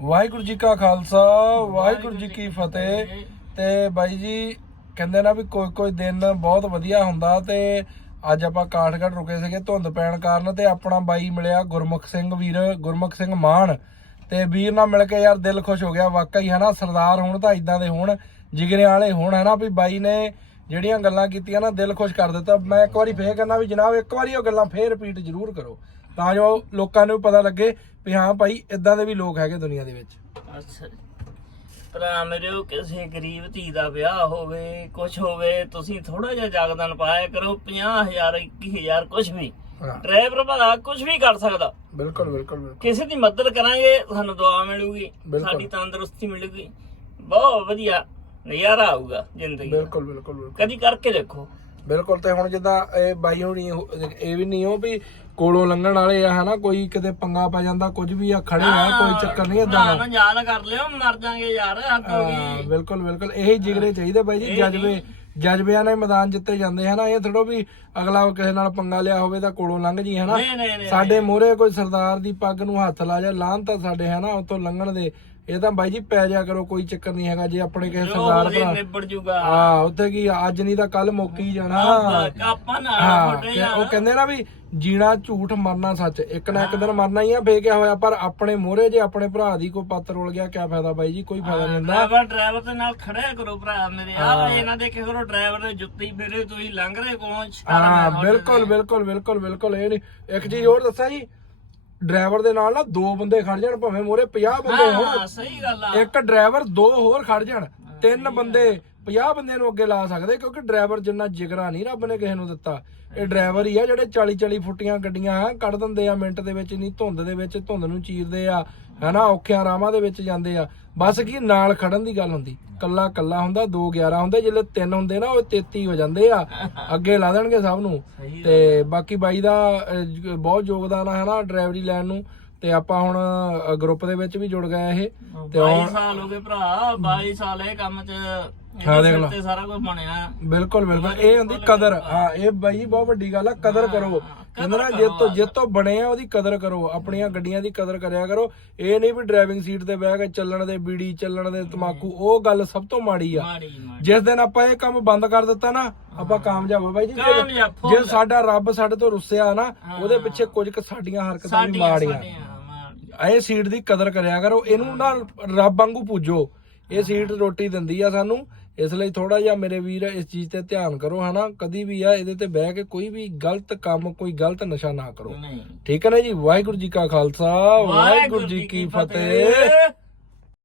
ਵਾਹਿਗੁਰੂ ਜੀ ਕਾ ਖਾਲਸਾ, ਵਾਹਿਗੁਰੂ ਜੀ ਕੀ ਫਤਿਹ। ਤੇ ਬਾਈ ਜੀ, ਕਹਿੰਦੇ ਨਾ ਵੀ ਕੋਈ ਕੋਈ ਦਿਨ ਬਹੁਤ ਵਧੀਆ ਹੁੰਦਾ ਤੇ ਅੱਜ ਆਪਾਂ ਕਾਠਗੜ੍ਹ ਰੁਕੇ ਸੀਗੇ ਧੁੰਦ ਪੈਣ ਕਾਰਨ ਤੇ ਆਪਣਾ ਬਾਈ ਮਿਲਿਆ ਗੁਰਮੁਖ ਸਿੰਘ ਵੀਰ, ਗੁਰਮੁਖ ਸਿੰਘ ਮਾਨ। ਤੇ ਵੀਰ ਨਾਲ ਮਿਲ ਕੇ ਯਾਰ ਦਿਲ ਖੁਸ਼ ਹੋ ਗਿਆ, ਵਾਕਈ ਹਨਾ, ਸਰਦਾਰ ਹੋਣ ਤਾਂ ਇਦਾਂ ਦੇ ਹੋਣ, ਜਿਗਰੇ ਵਾਲੇ ਹੋਣ, ਹਨਾ, ਵੀ ਬਾਈ ਨੇ ਜਿਹੜੀਆਂ ਗੱਲਾਂ ਕੀਤੀਆਂ ਨਾ, ਦਿਲ ਖੁਸ਼ ਕਰ ਦਿੱਤਾ। ਮੈਂ ਇੱਕ ਵਾਰੀ ਫੇਰ ਕਹਿੰਦਾ ਵੀ ਜਨਾਬ, ਇੱਕ ਵਾਰੀ ਉਹ ਗੱਲਾਂ ਫੇਰ ਰਿਪੀਟ ਜ਼ਰੂਰ ਕਰੋ। ਤਾਂ ਜੋ ਲੋਕਾਂ ਨੂੰ ਪਤਾ ਲੱਗੇ ਵੀ ਹਾਂ ਭਾਈ ਇਦਾਂ ਦੇ ਵੀ ਲੋਕ ਹੈਗੇ ਦੁਨੀਆ ਦੇ ਵਿੱਚ। ਅੱਛਾ ਜੀ। ਭਰਾ ਮੇਰੇ ਕਿਸੇ ਗਰੀਬ ਧੀ ਦਾ ਵਿਆਹ ਹੋਵੇ ਕੁਝ ਹੋਵੇ ਤੁਸੀਂ ਥੋੜਾ ਜਿਹਾ ਜਾਗਦਾਨ ਪਾਇਆ ਕਰੋ 50000 21000 ਕੁਝ ਵੀ। ਹਾਂ। ਡਰਾਈਵਰ ਭਲਾ ਕੁਝ ਵੀ ਕਰ ਸਕਦਾ। ਬਿਲਕੁਲ ਬਿਲਕੁਲ ਬਿਲਕੁਲ। ਕਿਸੇ ਦੀ ਮਦਦ ਕਰਾਂਗੇ ਸਾਨੂੰ ਦੁਆ ਮਿਲੂਗੀ ਬਿਲਕੁਲ। ਸਾਡੀ ਤੰਦਰੁਸਤੀ ਮਿਲੂਗੀ। ਬਹੁਤ ਵਧੀਆ ਨਜ਼ਾਰਾ ਆਊਗਾ ਜ਼ਿੰਦਗੀ ਦਾ। ਬਿਲਕੁਲ ਬਿਲਕੁਲ ਬਿਲਕੁਲ। ਕਦੀ ਕਰਕੇ ਦੇਖੋ। ਬਿਲਕੁਲ ਤੇ ਹੁਣ ਜਿੱਦਾਂ ਇਹ ਬਾਈ ਹੋਣੀ ਇਹ ਵੀ ਨਹੀਂ ਹੋ ਵੀ ਕੋਲੋਂ ਲੰਘਣ ਵਾਲੇ ਆ ਹਨਾ? ਕੋਈ ਕਿਤੇ ਪੰਗਾ ਪੈ ਜਾਂਦਾ ਕੁਝ ਵੀ ਆ ਖੜੇ ਆ ਕੋਈ ਚੱਕਰ ਨਹੀਂ ਇਦਾਂ ਦਾ। ਨਾ ਯਾਦ ਕਰ ਲਿਓ ਮਰ ਜਾਾਂਗੇ ਯਾਰ ਹੱਦ ਹੋ ਗਈ। ਬਿਲਕੁਲ ਬਿਲਕੁਲ। ਇਹੀ ਜਿਗਰੇ ਚਾਹੀਦੇ ਬਾਈ ਜੀ ਜਜ਼ਬੇ ਜਜ਼ਬਿਆਂ ਨਾਲ ਮੈਦਾਨ ਜਿੱਤੇ ਜਾਂਦੇ ਹਨਾ? ਇਹ ਥੋੜੋ ਵੀ ਅਗਲਾ ਕਿਸੇ ਨਾਲ ਪੰਗਾ ਲਿਆ ਹੋਵੇ ਤਾਂ ਕੋਲੋਂ ਲੰਘ ਜੀ ਹਨਾ? ਸਾਡੇ ਮੋਹਰੇ ਕੋਈ ਸਰਦਾਰ ਦੀ ਪੱਗ ਨੂੰ ਹੱਥ ਲਾ ਜਾ ਲਾਹਨ ਤਾਂ ਸਾਡੇ ਹਨਾ? ਉਤੋਂ ਲੰਘਣ ਦੇ। ਇਹ ਤਾਂ ਬਾਈ ਜੀ ਪੈ ਜਾ ਕਰੋ ਕੋਈ ਚੱਕਰ ਨਹੀਂ ਹੈਗਾ ਜੇ ਆਪਣੇ ਕਿਸੇ ਸਰਦਾਰ ਭਰਾ ਨਿਬੜ ਜੂਗਾ। ਹਾਂ ਉੱਥੇ ਕੀ ਅੱਜ ਨਹੀਂ ਤਾਂ ਕੱਲ ਮੁੱਕੀ ਜਾਣਾ। ਆਪਾਂ ਨਾ ਛੋਟੇ ਕਿ ਉਹ ਕਹਿੰਦੇ ਨਾ ਵੀ ਜੀਣਾ ਝੂਠ ਮਰਨਾ ਸੱਚ ਇੱਕ ਨਾ ਇੱਕ ਦਿਨ ਮਰਨਾ ਹੀ ਆ ਫੇਕਿਆ ਹੋਇਆ ਪਰ ਆਪਣੇ ਮੋਹਰੇ ਜੇ ਆਪਣੇ ਭਰਾ ਦੀ ਕੋਈ ਪੱਤ ਰੁਲ ਗਿਆ ਕਿਆ ਫਾਇਦਾ ਬਾਈ ਜੀ ਕੋਈ ਫਾਇਦਾ ਨਹੀਂ ਹੁੰਦਾ। ਡਰਾਈਵਰ ਡਰਾਈਵਰ ਦੇ ਨਾਲ ਖੜਿਆ ਕਰੋ ਭਰਾ ਮੇਰੇ ਆ ਇਹਨਾਂ ਦੇਖੇ ਕਰੋ ਡਰਾਈਵਰ ਦੇ ਜੁੱਤੀ ਫੇਰੇ ਤੁਸੀਂ ਲੰਘ ਰਹੇ ਛਾਲ ਹਾਂ ਮਾਰ ਬਿਲਕੁਲ ਬਿਲਕੁਲ ਬਿਲਕੁਲ ਬਿਲਕੁਲ ਇਹ ਨਹੀਂ। ਇੱਕ ਚੀਜ਼ ਹੋਰ ਦੱਸਾਂ ਜੀ ਡਰਾਈਵਰ ਦੇ ਨਾਲ ਨਾ ਦੋ ਬੰਦੇ ਖੜ ਜਾਣ ਭਾਵੇਂ ਮੋਹਰੇ 50 ਬੰਦੇ ਹੋਣ। ਹਾਂ ਸਹੀ ਗੱਲ ਆ। ਇੱਕ ਡਰਾਈਵਰ ਦੋ ਹੋਰ ਖੜ ਜਾਣ। ਤਿੰਨ ਬੰਦੇ 50 ਬੰਦਿਆਂ ਨੂੰ ਅੱਗੇ ਲਾ ਸਕਦੇ ਕਿਉਂਕਿ ਡਰਾਈਵਰ ਜਿੰਨਾ ਜਿਗਰਾ ਨਹੀਂ ਰੱਬ ਨੇ ਕਿਸੇ ਨੂੰ ਦਿੱਤਾ। ਇਹ ਡਰਾਈਵਰ ਹੀ ਆ ਜਿਹੜੇ 40 40 ਫੁੱਟੀਆਂ ਗੱਡੀਆਂ ਕੱਢ ਦਿੰਦੇ ਆ ਮਿੰਟ ਦੇ ਵਿੱਚ ਨਹੀਂ ਧੁੰਦ ਦੇ ਵਿੱਚ ਧੁੰਦ ਨੂੰ ਚੀਰਦੇ ਆ ਹਨਾ ਔਖਿਆਂ ਰਾਮਾਂ ਦੇ ਵਿੱਚ ਜਾਂਦੇ ਆ। ਬਸ ਕੀ ਨਾਲ ਖੜਨ ਦੀ ਗੱਲ ਹੁੰਦੀ। ਕੱਲਾ ਕੱਲਾ ਹੁੰਦਾ 2 11 ਹੁੰਦੇ ਜਿਹੜੇ ਤਿੰਨ ਹੁੰਦੇ ਨਾ ਉਹ 33 ਹੋ ਜਾਂਦੇ ਆ। ਅੱਗੇ ਲਾ ਦੇਣਗੇ ਸਭ ਨੂੰ। ਤੇ ਬਾਕੀ ਬਾਈ ਦਾ ਬਹੁਤ ਯੋਗਦਾਨ ਆ ਹਨਾ ਡਰਾਈਵਰੀ ਲੈਣ ਨੂੰ। ਤੇ ਆਪਾਂ ਹੁਣ ਗਰੁੱਪ ਦੇ ਵਿੱਚ ਵੀ ਜੁੜ ਗਏ ਇਹ। ਤੇ 22 ਸਾਲ ਹੋ ਗਏ ਭਰਾ 22 ਸਾਲ ਇਹ ਕੰਮ 'ਚ ਹਾਂ, ਦੇਖ ਇਹਦੇ ਲਾ। ਸਿਰ ਤੇ ਸਾਰਾ ਕੁਝ ਬਣਿਆ। ਬਿਲਕੁਲ ਬਿਲਕੁਲ। ਇਹ ਹੁੰਦੀ ਕਦਰ। ਹਾਂ ਇਹ ਬਾਈ ਜੀ ਬਹੁਤ ਵੱਡੀ ਗੱਲ ਆ ਕਦਰ ਕਰੋ। ਕਹਿੰਦੇ ਜਿੱਤ ਤੋਂ ਜਿੱਤ ਤੋਂ ਬਣੇ ਆ ਉਹਦੀ ਕਦਰ ਕਰੋ। ਆਪਣੀਆਂ ਗੱਡੀਆਂ ਦੀ ਕਦਰ ਕਰਿਆ ਕਰੋ। ਇਹ ਨਹੀਂ ਵੀ ਡਰਾਈਵਿੰਗ ਸੀਟ ਤੇ ਬਹਿ ਕੇ ਚੱਲਣ ਦੇ ਬੀੜੀ ਚੱਲਣ ਦੇ ਤਮਾਕੂ ਉਹ ਗੱਲ ਸਭ ਤੋਂ ਮਾੜੀ ਆ। ਜਿਸ ਦਿਨ ਆਪਾਂ ਇਹ ਕੰਮ ਬੰਦ ਕਰ ਦਿੱਤਾ ਨਾ ਆਪਾਂ ਕਾਮਯਾਬ ਆ ਬਾਈ ਜੀ। ਜੇ-। ਜੇ ਸਾਡਾ ਰੱਬ ਸਾਡੇ ਤੋਂ ਰੁੱਸਿਆ ਨਾ ਉਹਦੇ ਪਿੱਛੇ ਕੁਝ ਕੁ ਸਾਡੀਆਂ ਹਰਕਤਾਂ ਵੀ ਮਾੜੀਆਂ। ਇਹ ਸੀਟ ਦੀ ਕਦਰ ਕਰਿਆ ਕਰੋ। ਇਹਨੂੰ ਨਾ ਰੱਬ ਵਾਂਗੂ ਪੂਜੋ। ਇਹ ਸੀਟ ਰੋਟੀ ਦਿੰਦੀ ਆ ਸਾਨੂੰ ਇਸ ਲਈ ਥੋੜਾ ਜਿਹਾ ਮੇਰੇ ਵੀਰ ਇਸ ਚੀਜ਼ ਤੇ ਧਿਆਨ ਕਰੋ ਹਨਾ? ਕਦੀ ਵੀ ਆ ਇਹਦੇ ਤੇ ਬਹਿ ਕੇ ਕੋਈ ਵੀ ਗਲਤ ਕੰਮ ਕੋਈ ਗਲਤ ਨਸ਼ਾ ਨਾ ਕਰੋ। ਠੀਕ ਹੈ ਨਾ ਜੀ? ਵਾਹਿਗੁਰੂ ਜੀ ਕਾ ਖਾਲਸਾ ਵਾਹਿਗੁਰੂ ਜੀ ਕੀ ਫਤਿਹ।